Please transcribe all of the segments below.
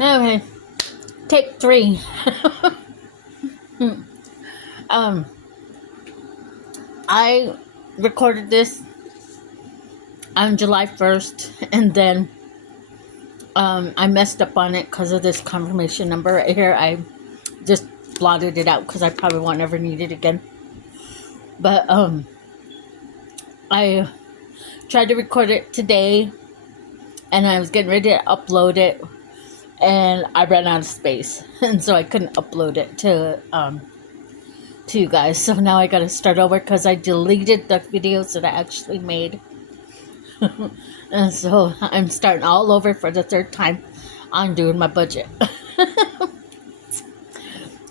Okay, take 3. um, I recorded this on July 1st, and then I messed up on it because of this confirmation number right here. I just blotted it out because I probably won't ever need it again. But I tried to record it today, and I was getting ready to upload it, and I ran out of space, and so I couldn't upload it to you guys. So now I got to start over because I deleted the videos that I actually made. And so I'm starting all over for the 3rd time on doing my budget.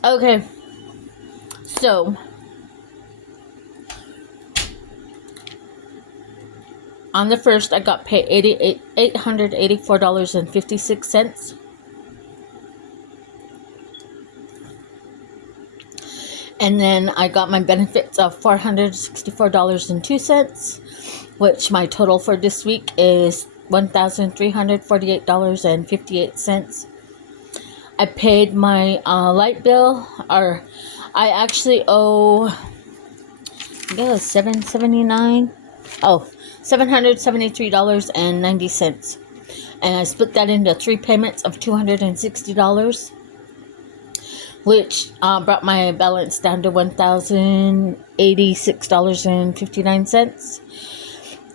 Okay, so on the 1st, I got paid $884.56. And then I got my benefits of $464.02, which my total for this week is $1,348.58. I paid my light bill, or I actually owe, I think it was $779. Oh, $773.90. And I split that into 3 payments of $260, which brought my balance down to $1,086.59.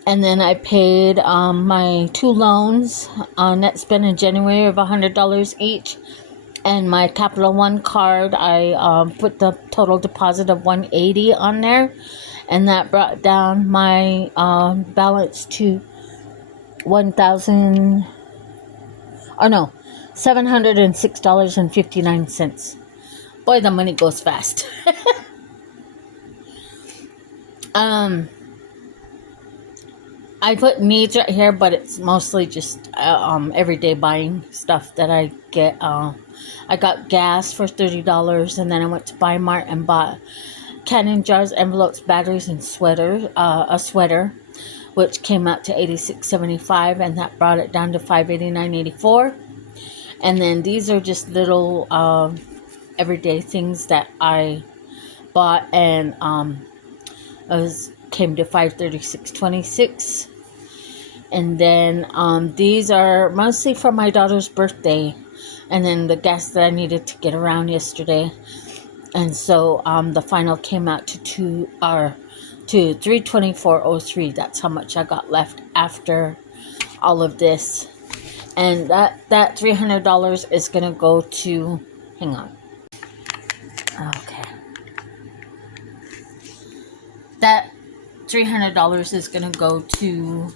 And then I paid my 2 loans on net spend in January of $100 each. And my Capital One card, I put the total deposit of $180 on there. And that brought down my balance to $706.59. Boy, the money goes fast. I put needs right here, but it's mostly just everyday buying stuff that I get. I got gas for $30, and then I went to Buy Mart and bought canning jars, envelopes, batteries, and a sweater, which came out to $86.75, and that brought it down to $589.84. And then these are just little everyday things that I bought, and came to $536.26. And then these are mostly for my daughter's birthday, and then the gas that I needed to get around yesterday. And so the final came out to $324.03. That's how much I got left after all of this. And that $300 is gonna go to, hang on. Okay. That $300 is gonna go to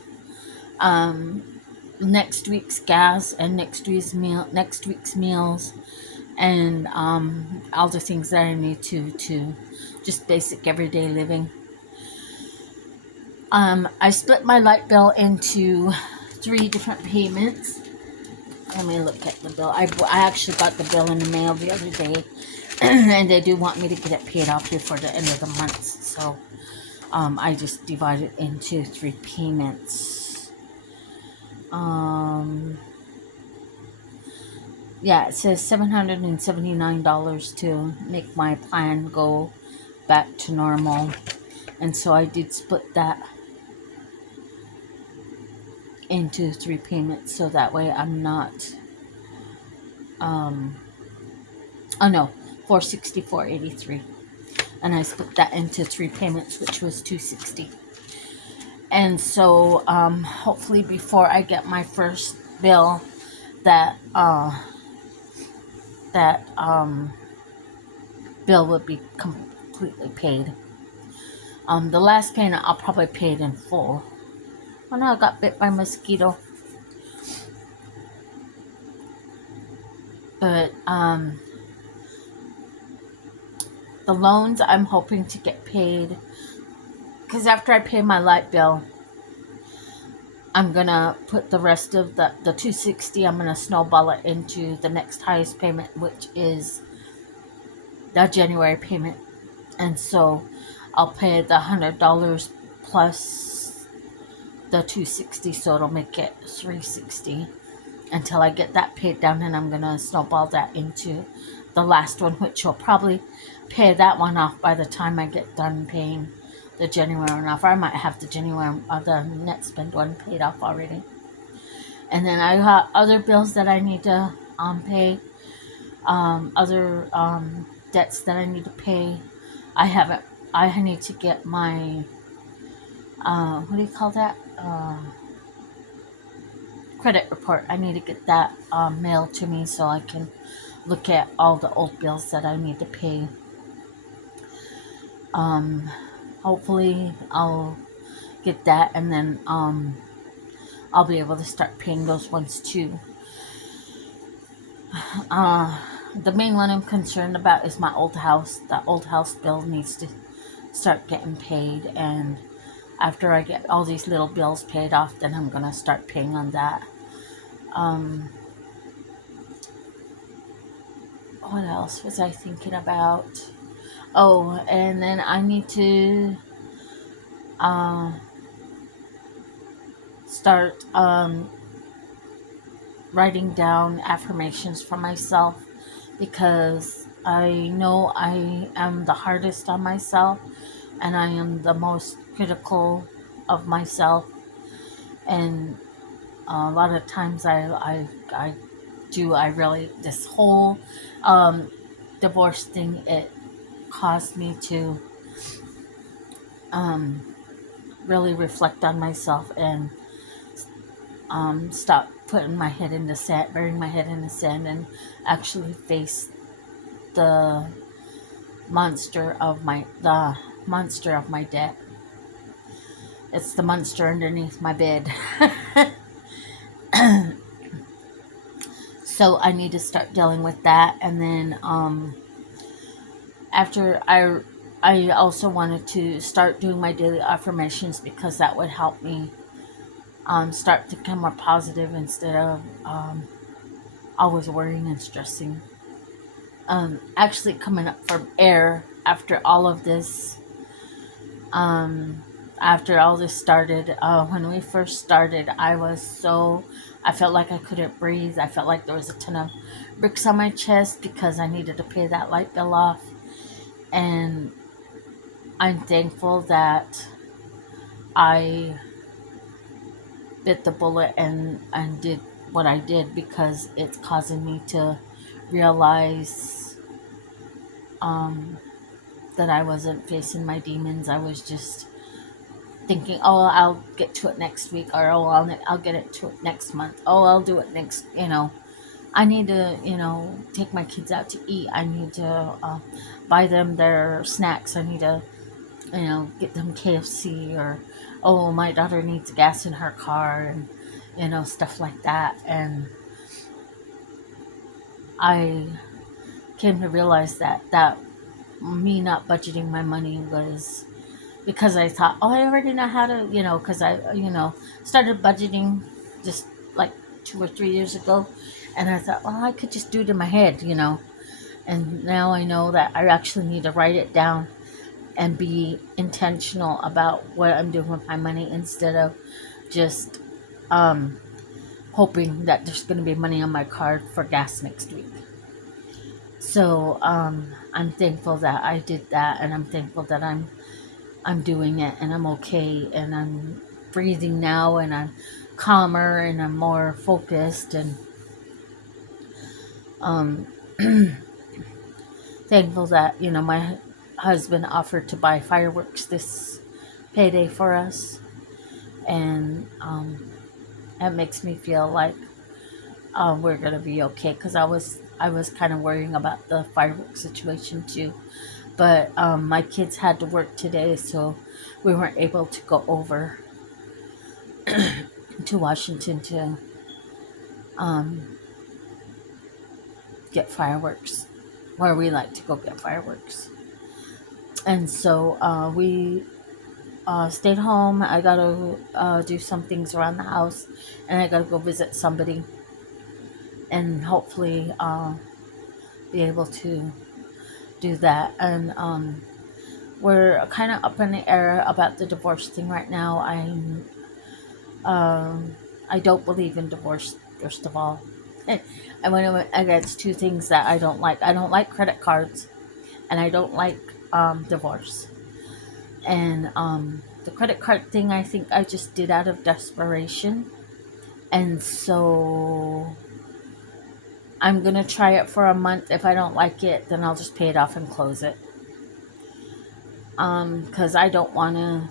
next week's gas and next week's meals, and all the things that I need to just basic everyday living. I split my light bill into 3 different payments. Let me look at the bill. I actually got the bill in the mail the other day, and they do want me to get it paid off before the end of the month. So I just divided it into 3 payments. Yeah, it says $779 to make my plan go back to normal. And so I did split that into 3 payments, so that way I'm not, $464.83. And I split that into 3 payments, which was $260. And so hopefully before I get my first bill, that bill will be completely paid. The last payment I'll probably pay it in full. Oh no, I got bit by a mosquito. But the loans I'm hoping to get paid, because after I pay my light bill, I'm gonna put the rest of the $260, I'm gonna snowball it into the next highest payment, which is the January payment. And so I'll pay the $100 plus the $260, so it'll make it $360. until I get that paid down, and I'm gonna snowball that into the last one, which will probably pay that one off by the time I get done paying the January one off. I might have the January, the net spend one paid off already. And then I got other bills that I need to pay, other debts that I need to pay. I haven't. I need to get my what do you call that? Credit report. I need to get that mailed to me so I can look at all the old bills that I need to pay. Um, Hopefully, I'll get that, and then I'll be able to start paying those ones too. The main one I'm concerned about is my old house. The old house bill needs to start getting paid, and after I get all these little bills paid off, then I'm gonna start paying on that. Um, what else was I thinking about? Oh, and then I need to uh, start writing down affirmations for myself, because I know I am the hardest on myself, and I am the most critical of myself. And a lot of times I really, this whole um, divorce thing, it caused me to um, really reflect on myself and stop putting my head in the sand, burying my head in the sand, and actually face the the monster of my debt. It's the monster underneath my bed. So I need to start dealing with that, and then after I also wanted to start doing my daily affirmations, because that would help me start to become more positive instead of always worrying and stressing. Actually coming up from air after all of this, um, after all this started, when we first started, I felt like I couldn't breathe. I felt like there was a ton of bricks on my chest because I needed to pay that light bill off. And I'm thankful that I bit the bullet and did what I did, because it's causing me to realize that I wasn't facing my demons. I was just thinking, oh, I'll get to it next week, or oh, I'll get it to it next month. Oh, I'll do it next. I need to, take my kids out to eat. I need to buy them their snacks. I need to, get them KFC, or oh, my daughter needs gas in her car, and stuff like that. And I came to realize that me not budgeting my money was because I thought, oh, I already know how to, because I, started budgeting just like 2 or 3 years ago. And I thought, well, I could just do it in my head. And now I know that I actually need to write it down and be intentional about what I'm doing with my money, instead of just hoping that there's going to be money on my card for gas next week. So I'm thankful that I did that, and I'm thankful that I'm doing it, and I'm okay, and I'm breathing now, and I'm calmer, and I'm more focused, and um, thankful that my husband offered to buy fireworks this payday for us, and that makes me feel like we're gonna be okay, because I was kind of worrying about the fireworks situation too. But my kids had to work today, so we weren't able to go over to Washington to get fireworks, where we like to go get fireworks. And so we stayed home. I got to do some things around the house, and I got to go visit somebody, and hopefully be able to do that. And we're kind of up in the air about the divorce thing right now. I don't believe in divorce, first of all. I went against two things that I don't like. I don't like credit cards, and I don't like divorce. And the credit card thing, I think I just did out of desperation. And so I'm going to try it for a month. If I don't like it, then I'll just pay it off and close it. Because I don't want to.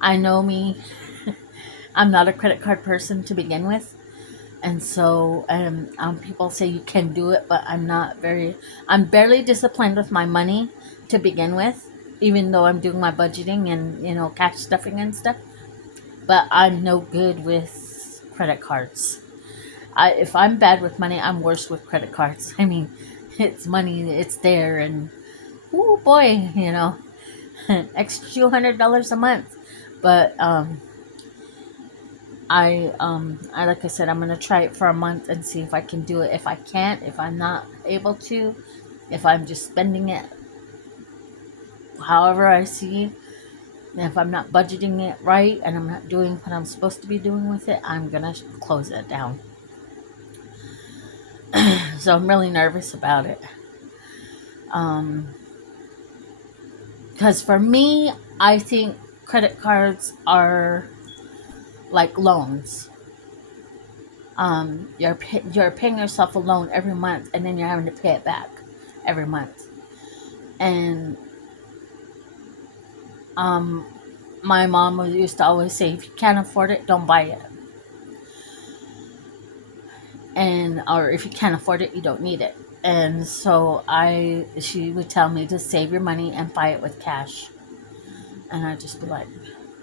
I know me. I'm not a credit card person to begin with. And so people say you can do it, but I'm barely disciplined with my money to begin with, even though I'm doing my budgeting and, cash stuffing and stuff. But I'm no good with credit cards. If I'm bad with money, I'm worse with credit cards. I mean, it's money, it's there, and oh boy, extra $200 a month. But I like I said, I'm gonna try it for a month and see if I can do it. If I can't, if I'm not able to, if I'm just spending it however I see, if I'm not budgeting it right and I'm not doing what I'm supposed to be doing with it, I'm gonna close it down. So I'm really nervous about it. Because for me, I think credit cards are like loans. You're paying yourself a loan every month, and then you're having to pay it back every month. And my mom used to always say, if you can't afford it, don't buy it. Or if you can't afford it, you don't need it. And so she would tell me to save your money and buy it with cash. And I'd just be like,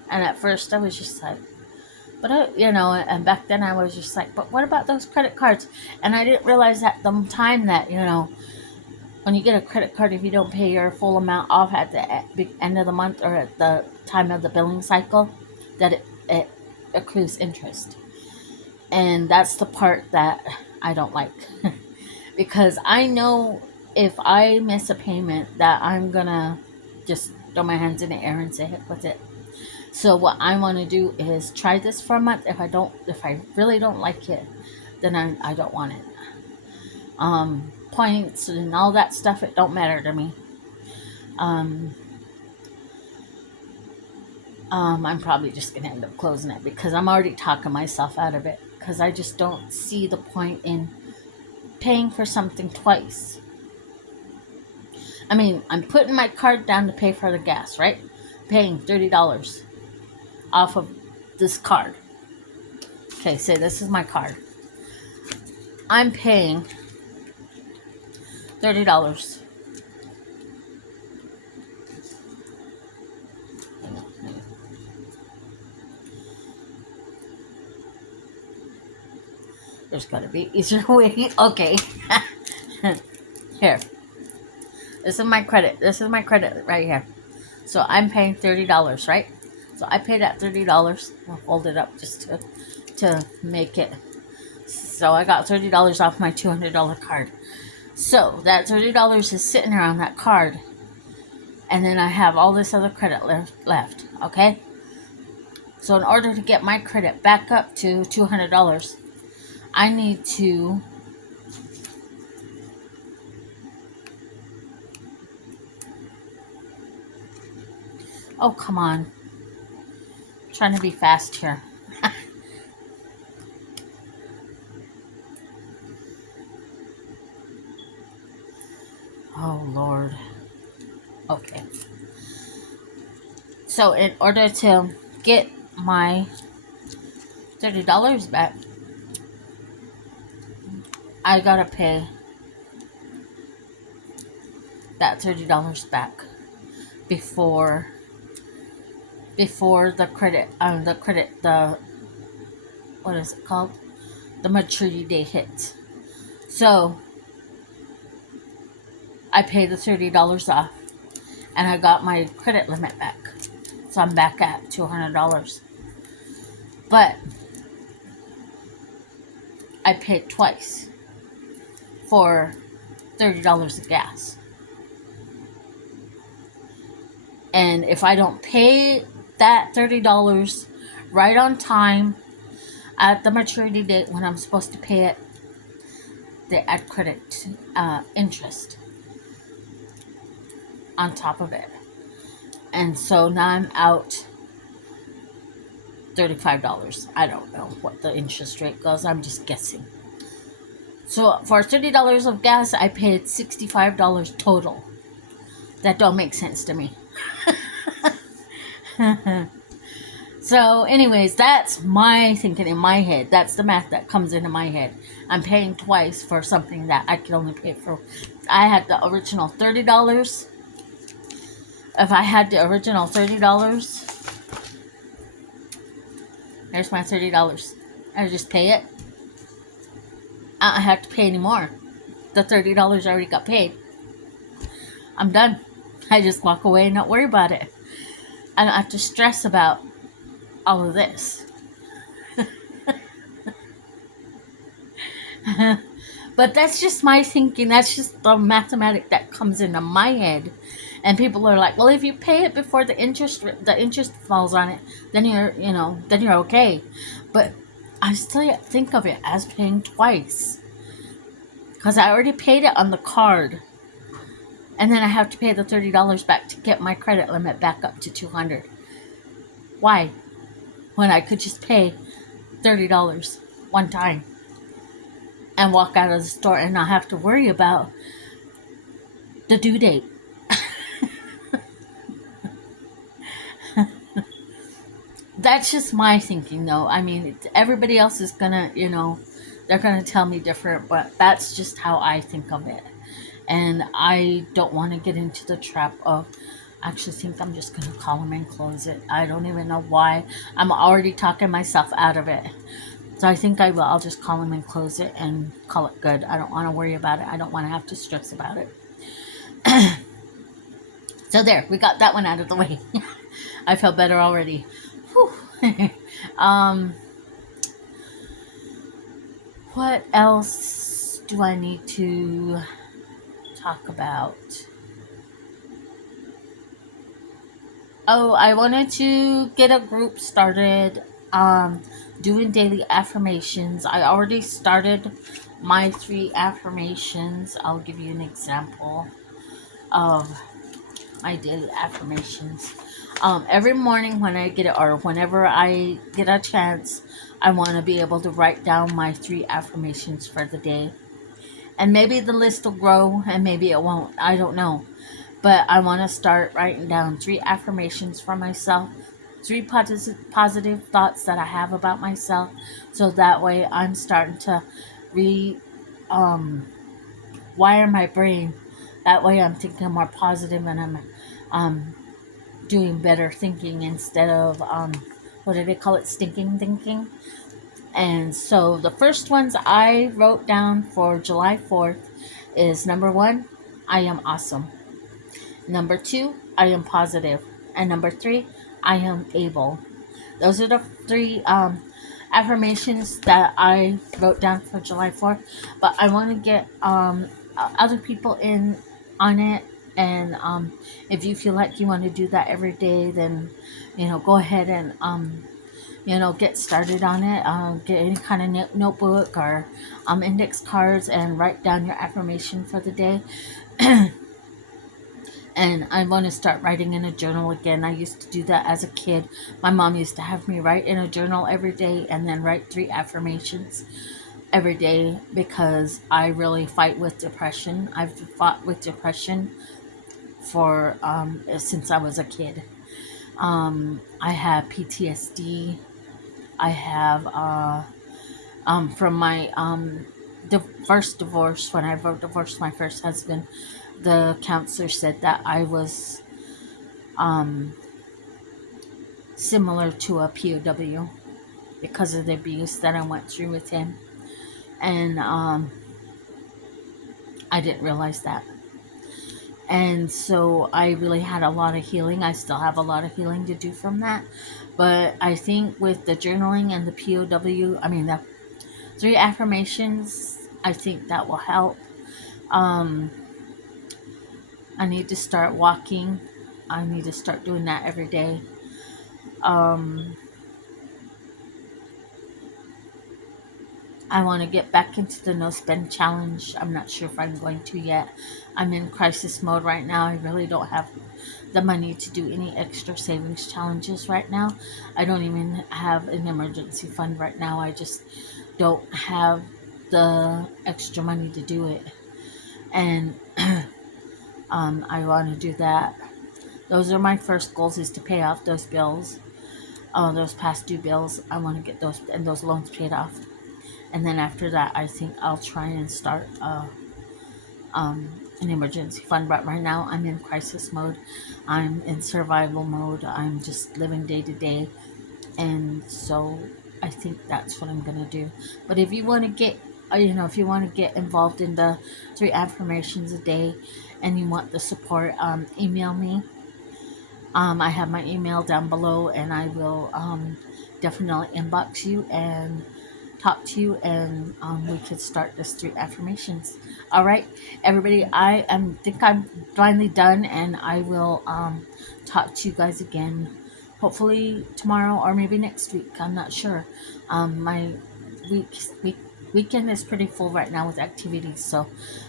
and at first I was just like, but and back then I was just like, but what about those credit cards? And I didn't realize at the time that, when you get a credit card, if you don't pay your full amount off at the end of the month or at the time of the billing cycle, that it accrues interest. And that's the part that I don't like. Because I know if I miss a payment that I'm gonna just throw my hands in the air and say heck with it. So what I want to do is try this for a month. If I really don't like it, then I don't want it. Points and all that stuff, it don't matter to me. I'm probably just gonna end up closing it because I'm already talking myself out of it because I just don't see the point in paying for something twice. I mean, I'm putting my card down to pay for the gas, right? Paying $30 off of this card. Okay, say this is my card. I'm paying $30. There's got to be easier way. Okay. Here. This is my credit. This is my credit right here. So I'm paying $30, right? So I paid that $30. I'll fold it up just to make it. So I got $30 off my $200 card. So that $30 is sitting there on that card. And then I have all this other credit left. Okay? So in order to get my credit back up to $200, I need to oh, come on. I'm trying to be fast here. Oh, Lord. Okay. So in order to get my $30 back, I gotta pay that $30 back before the credit, the what is it called? The maturity date hits. So I pay the $30 off, and I got my credit limit back. So I'm back at $200. But I paid twice for $30 of gas. And if I don't pay that $30 right on time at the maturity date when I'm supposed to pay it, they add credit interest on top of it. And so now I'm out $35. I don't know what the interest rate goes. I'm just guessing. So for $30 of gas, I paid $65 total. That don't make sense to me. So, anyways, that's my thinking in my head. That's the math that comes into my head. I'm paying twice for something that I could only pay for. I had the original $30. If I had the original $30, there's my $30. I just pay it. I don't have to pay anymore. The $30 already got paid. I'm done. I just walk away and not worry about it. I don't have to stress about all of this. But that's just my thinking. That's just the mathematic that comes into my head. And people are like, well, if you pay it before the interest falls on it, then you're okay. But I still think of it as paying twice. Because I already paid it on the card. And then I have to pay the $30 back to get my credit limit back up to $200. Why? When I could just pay $30 one time and walk out of the store and not have to worry about the due date. That's just my thinking, though. I mean, everybody else is gonna, they're gonna tell me different, but that's just how I think of it. And I don't want to get into the trap of, I actually think I'm just gonna call them and close it. I don't even know why. I'm already talking myself out of it. So I think I will. I'll just call them and close it and call it good. I don't want to worry about it. I don't want to have to stress about it. So there, we got that one out of the way. I feel better already. What else do I need to talk about? Oh, I wanted to get a group started doing daily affirmations. I already started my 3 affirmations. I'll give you an example of my daily affirmations. Every morning when I get it, or whenever I get a chance, I want to be able to write down my 3 affirmations for the day. And maybe the list will grow and maybe it won't. I don't know. But I want to start writing down 3 affirmations for myself, 3 positive thoughts that I have about myself. So that way I'm starting to wire my brain. That way I'm thinking more positive and I'm doing better thinking instead of, what do they call it, stinking thinking. And so the first ones I wrote down for July 4th is number 1, I am awesome. Number 2, I am positive. And number 3, I am able. Those are the 3 affirmations that I wrote down for July 4th. But I want to get other people in on it. And if you feel like you want to do that every day, then, go ahead and, get started on it. Get any kind of notebook or index cards and write down your affirmation for the day. And I want to start writing in a journal again. I used to do that as a kid. My mom used to have me write in a journal every day and then write 3 affirmations every day because I really fight with depression. I've fought with depression for since I was a kid. I have PTSD. I have from my first divorce, when I divorced my first husband, the counselor said that I was similar to a POW because of the abuse that I went through with him. And I didn't realize that. And so I really had a lot of healing. I still have a lot of healing to do from that. But I think with the journaling and the POW, the 3 affirmations, I think that will help. I need to start walking. I need to start doing that every day. I want to get back into the no spend challenge. I'm not sure if I'm going to yet. I'm in crisis mode right now. I really don't have the money to do any extra savings challenges right now. I don't even have an emergency fund right now. I just don't have the extra money to do it. And I want to do that. Those are my first goals, is to pay off those bills, those past due bills. I want to get those and those loans paid off. And then after that, I think I'll try and start an emergency fund. But right now, I'm in crisis mode. I'm in survival mode. I'm just living day to day. And so I think that's what I'm going to do. But if you want to get, if you want to get involved in the 3 affirmations a day and you want the support, email me. I have my email down below, and I will definitely inbox you and talk to you, and we could start this 3 affirmations. All right, everybody, think I'm finally done, and I will talk to you guys again, hopefully tomorrow or maybe next week. I'm not sure. My week, week weekend is pretty full right now with activities, so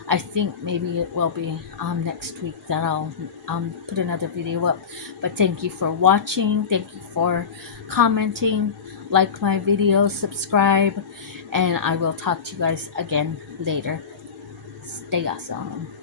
I think maybe it will be next week that I'll put another video up. But thank you for watching. Thank you for commenting. Like my video, subscribe, and I will talk to you guys again later. Stay awesome.